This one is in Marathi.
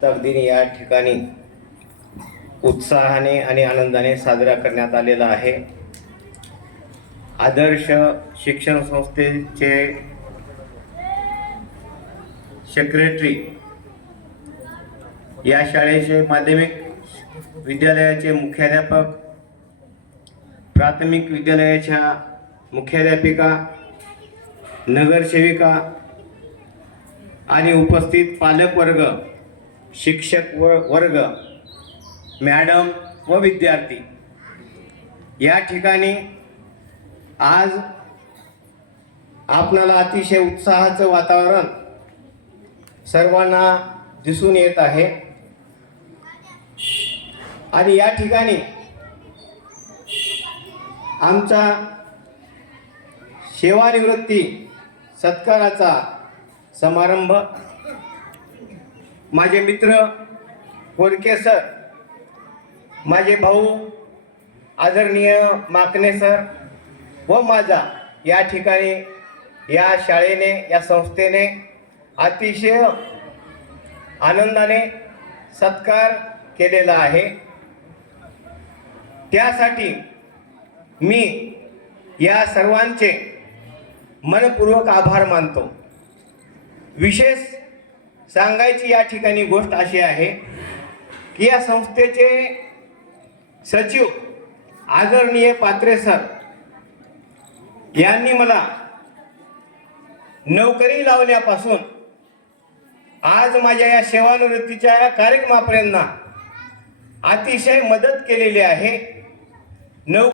दिन या ठिकाणी उत्साहाने आणि आनंदाने साजरा करण्यात आलेला आहे। आदर्श शिक्षण संस्थेचे सेक्रेटरी, या शाळेचे माध्यमिक विद्यालयाचे मुख्याध्यापक, प्राथमिक विद्यालयाच्या मुख्याध्यापिका, नगरसेविका आणि उपस्थित पालक वर्ग, शिक्षक वर्ग, मॅडम व विद्यार्थी, या ठिकाणी आज आपणाला अतिशय उत्साहाचं वातावरण सर्वांना दिसून येत आहे। आणि या ठिकाणी आमचा सेवानिवृत्ती सत्काराचा समारंभ माझे मित्र कोरके सर, माझे भाऊ आदरणीय माकणे सर व माझा या ठिकाणी या शाळेने, या संस्थेने अतिशय आनंदाने सत्कार केलेला आहे। त्यासाठी मी या सर्वांचे मनपूर्वक आभार मानतो। विशेष सांगायची या ठिकाणी गोष्ट अशी आहे की या संस्थेचे सचिव आदरणीय पात्रे सर यांनी मला नोकरी लावण्यापासून आज माझ्या या सेवानिवृत्तीच्या या कार्यक्रमापर्यंत अतिशय मदत केलेली आहे।